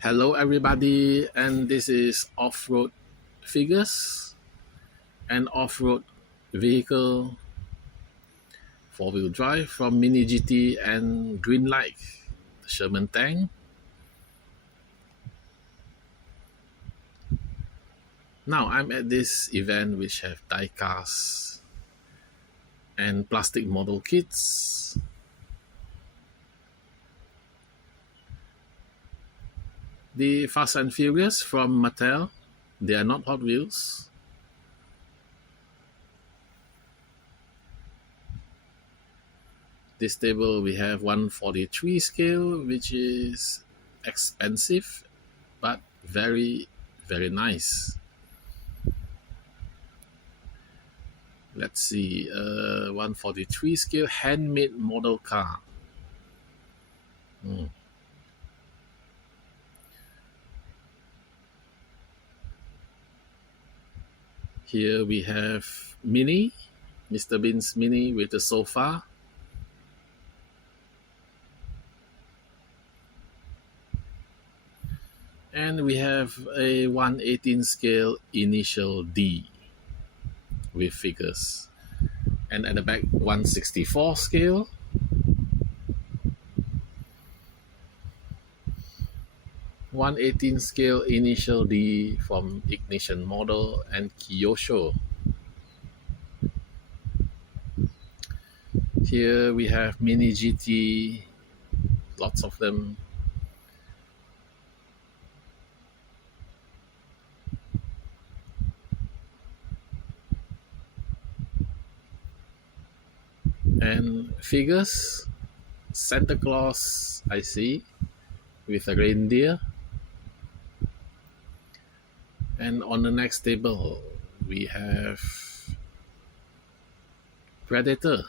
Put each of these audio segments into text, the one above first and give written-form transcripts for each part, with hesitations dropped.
Hello everybody, and this is off-road figures and off-road vehicle four-wheel drive from Mini GT and Greenlight, the Sherman tank. Now I'm at this event which have diecast and plastic model kits. The Fast and Furious from Mattel, they are not Hot Wheels. This table we have 143 scale, which is expensive but very nice. Let's see, 143 scale handmade model car. Here we have Mini, Mr. Bean's Mini with the sofa. And we have a 118 scale initial D with figures. And at the back, 164 scale. (118) scale initial D from Ignition Model and Kyosho. Here we have Mini GT, lots of them. And figures, Santa Claus, I see, with a reindeer. And on the next table, we have Predator.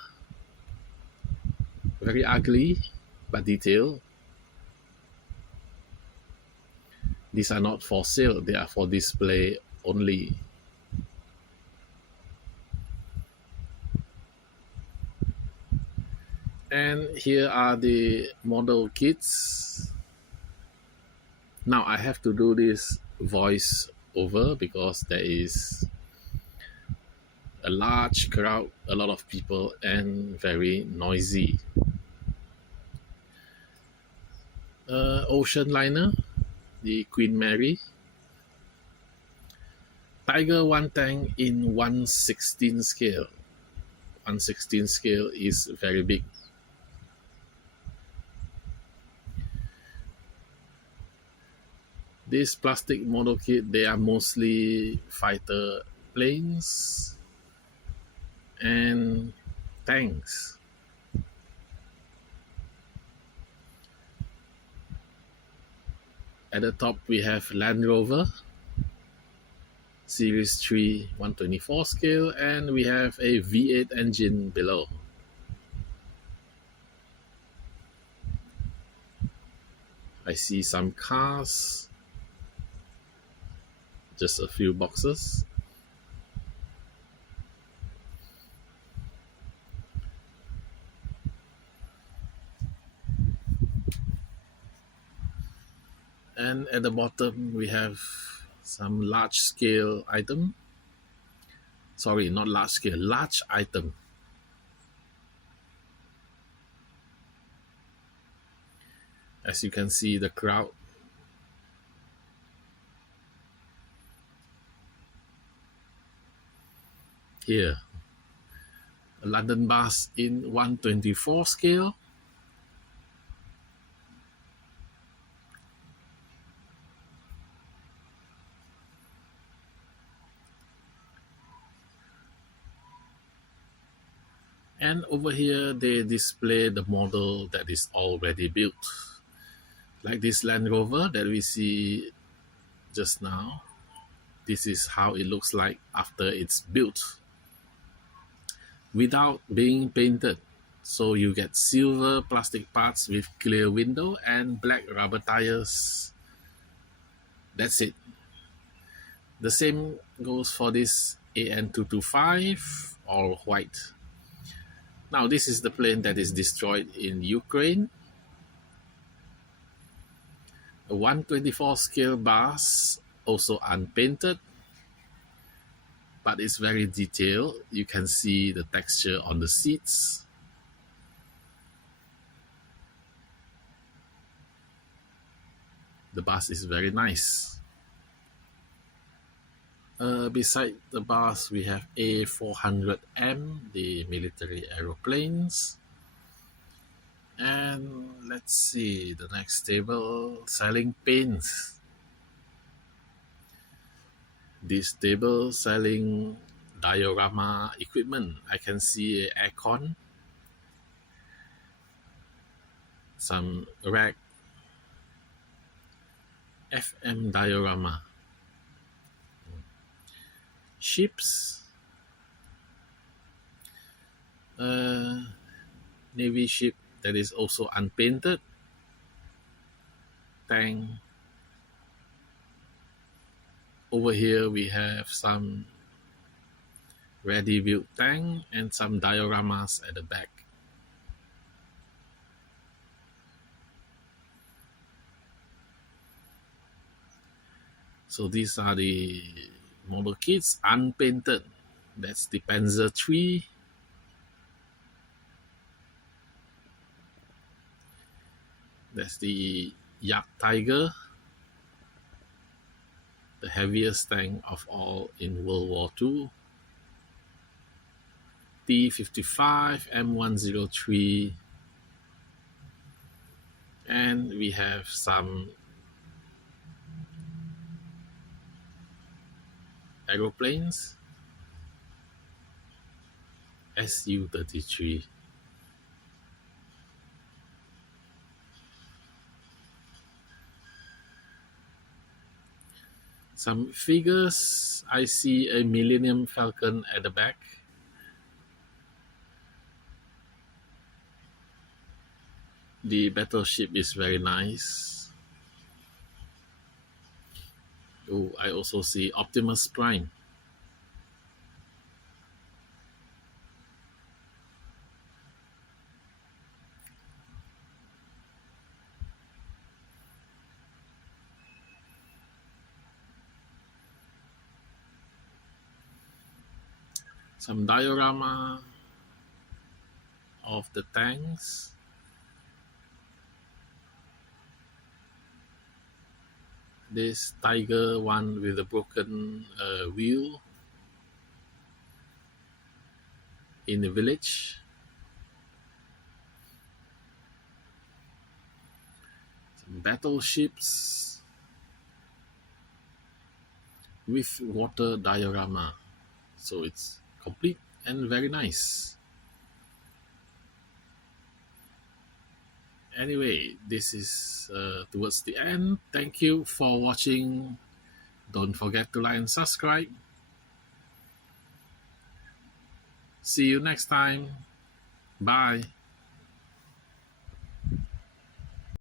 Very ugly, but detailed. These are not for sale, they are for display only. And here are the model kits. Now I have to do this voice over because there is a large crowd, a lot of people, and very noisy. Ocean Liner, the Queen Mary. Tiger One tank in 1/16 scale. 1/16 scale is very big. This plastic model kit, they are mostly fighter planes and tanks. At the top, we have Land Rover, Series 3 124 scale, and we have a V8 engine below. I see some cars, just a few boxes. And at the bottom, we have some large scale item. Sorry, not large scale, large item. As you can see, the crowd. Here, a London bus in 124 scale. And over here, they display the model that is already built. Like this Land Rover that we see just now. This is how it looks like after it's built without being painted. So you get silver plastic parts with clear window and black rubber tires. That's it. The same goes for this AN225, all white. Now this is the plane that is destroyed in Ukraine. A 124 scale bus, also unpainted, but it's very detailed. You can see the texture on the seats. The bus is very nice. Beside the bus, we have A400M, the military aeroplanes. And let's see, the next table, selling paints. This table selling diorama equipment. I can see an aircon, some rack, FM diorama, ships, navy ship that is also unpainted, tank. Over here we have some ready built tank and some dioramas at the back. So these are the model kits unpainted. That's the Panzer III. That's the Yak Tiger, the heaviest tank of all in World War II. T-55, M103, and we have some aeroplanes, Su-33. Some figures, I see a Millennium Falcon at the back. The battleship is very nice. Oh, I also see Optimus Prime. Some diorama of the tanks. This Tiger one with a broken wheel in the village. Some battleships with water diorama. So it's complete and very nice. Anyway, this is towards the end. Thank you for watching. Don't forget to like and subscribe. See you next time. Bye.